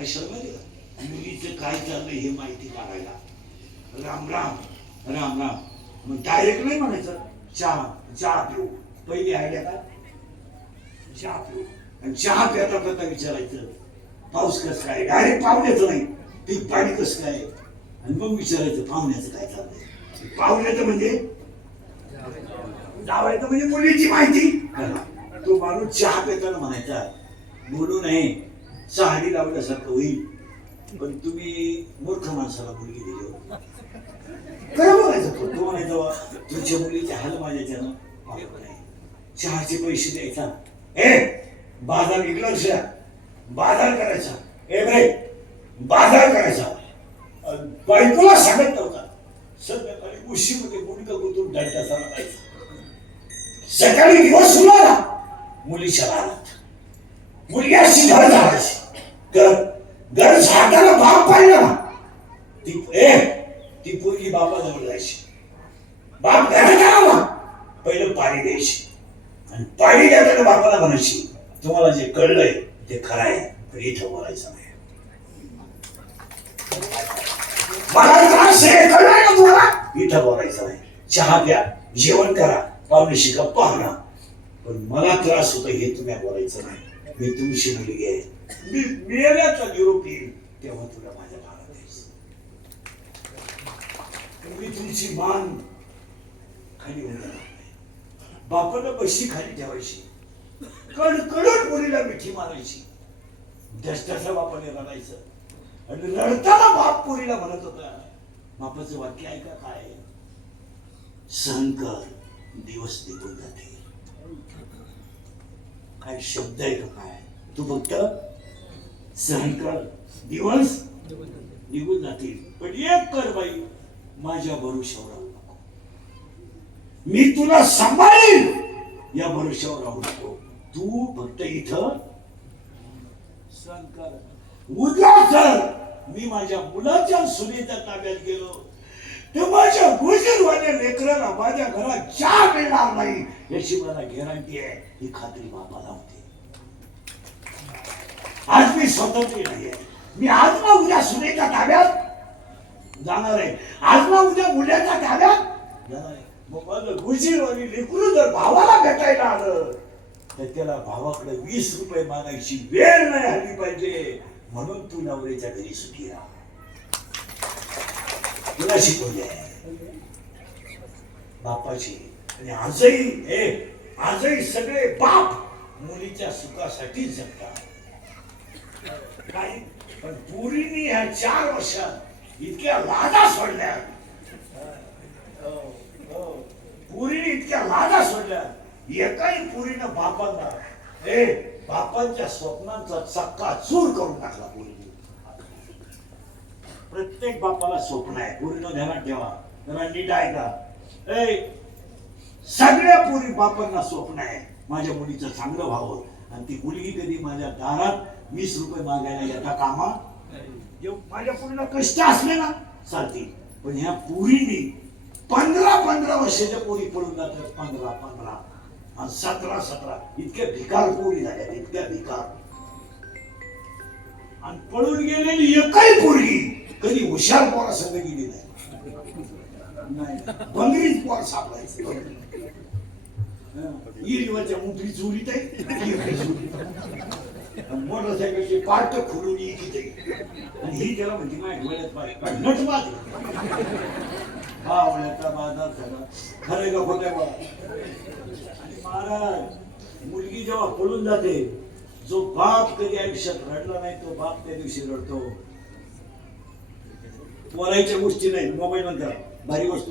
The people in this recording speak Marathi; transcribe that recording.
कशाला माहिती का, मुलीचं काय चाललंय हे माहिती काढायला. राम राम राम राम. मग डायरेक्ट नाही म्हणायचं चहा चहा पिऊ. पहिली आयडिया काय, चहा पिऊ. आणि चहा पिता पिता विचारायचं पाऊस कसं काय. डायरेक्ट पाहुण्याचं नाही, पीक पाणी कसं काय. आणि मग विचारायचं पाहुण्याचं काय चाललंय. पाहुण्याचं म्हणजे जावायचं म्हणजे मुलीची माहिती करा. तो माणूस चहा पिताना म्हणायचा बोलू नये, चहाडी लावल्यासारखं होईल, पण तुम्ही मूर्ख माणसाला मुलगी दिली. खरं बोलायचं. तो म्हणायचा तुमच्या मुलीचे हाल माझ्याच्यानं नाही. चहाचे पैसे द्यायचा. बाजार इकडं बाजार करायचा. रे बाजार करायचा. बायकोला सांगत नव्हता. संध्याकाळी उशीमध्ये गुंड गुंतून दंडाचा लागायचा. सकाळी दिवस उरला मुलीच्या रानात मुलगी अशी घर झाडायची. घर झाडाला बाप पाहिला ना ती पोरगी बापाजवळ जायची. बाप घरात आला पहिलं पाणी द्यायची. आणि पाणी देताना बापाला म्हणायची तुम्हाला जे कळलंय ते खरं आहे, पण इथं बोलायचं नाही. मला त्रास आहे कळलंय ना तुम्हाला, इथं बोलायचं नाही. चहा प्या, जेवण करा, पाहुण्याशी गप्पा आणा, पण मला त्रास होतो हे तुम्ही बोलायचं नाही. मी तुमची मुलगी आहे, मी मेल्याचा निरोप येईल तेव्हा तुला माझ्या भागात यायचं. मी तुमची मान खाली होणार नाही. बापाला बशी खाली ठेवायची. कडकडून मुलीला मिठी मारायची. दसदसा बापाने रडायचं. आणि रडताना बाप पोरीला म्हणत होता, बापाचं वाक्य ऐका काय, सहन कर दिवस निघून जाते. काय शब्द आहे का काय, तू फक्त सहन कर दिवस निघून जातील. पण एक कर बाई, माझ्या भरोशावर राहू नको. मी तुला सांभाळीन या भरोशावर राहू नको. तू फक्त इथं सहन कर. उद्या जर मी माझ्या मुलाच्या सुनेच्या ताब्यात गेलो तर माझ्या गुजरवाल्या लेकराला माझ्या घरात चहा मिळणार नाही याची मला गॅरंटी आहे. ही खात्री बापाला होती. आज मी स्वतंत्र नाहीये. मी आज ना उद्या सुनेच्या ताब्यात जाणार आहे. आज ना उद्या मुलाच्या ताब्यात जाणार आहे. मग माझं गुजरवाली लेकरू जर भावाला भेटायला आलं तर त्याला भावाकडे 20 रुपये मागायची वेळ नाही आली पाहिजे. म्हणून तू नवऱ्याच्या घरी सुखी राहा. तुला शिकवले बापाची. आणि आजही सगळे बाप मुलीच्या सुखासाठी जगतात. काही पण पुरीने ह्या 4 वर्षात इतक्या लाजा सोडल्या. पुरीने इतक्या लाजा सोडल्या. एकाही पुरीनं बापांच्या स्वप्नांचा चक्का चूर करून टाकला. पुरीने प्रत्येक बापाला स्वप्न आहे. पुरीनं ध्यानात ठेवा, जरा नीट ऐका. सगळ्या पुरी बापांना स्वप्न आहे माझ्या मुलीचं चांगलं व्हावं. आणि ती मुलगी कधी माझ्या दारात 20 रुपये मागायला येता कामा. माझ्या पुरीला कष्ट असले ना चालतील, पण ह्या पुरीने 15 वर्षाच्या पोरी पडून जातात. 15 आणि 17 इतक्या भिकार पोरी झाल्या. इतक्या भिकार. आणि पळून गेलेली एकही पोरगी कधी हुशार पोरा संग गेली नाही. बंगरीच पोर सापडायचं. इरीवाच्या मुठली चोरीत आहे, मोटरसायकलचे पार्ट खोलून इकीत आहे. आणि ही त्याला म्हणते माझ्या डोळ्यात नटवाद बावळ्याचा बाजार झाला. खरं का खोट्या बा. आणि महाराज मुलगी जेव्हा पळून जाते, जो बाप कधी आयुष्यात रडला नाही तो बाप त्या दिवशी रडतो. बोलायच्या गोष्टी नाही. मोबाईल मध्ये भारी वस्तू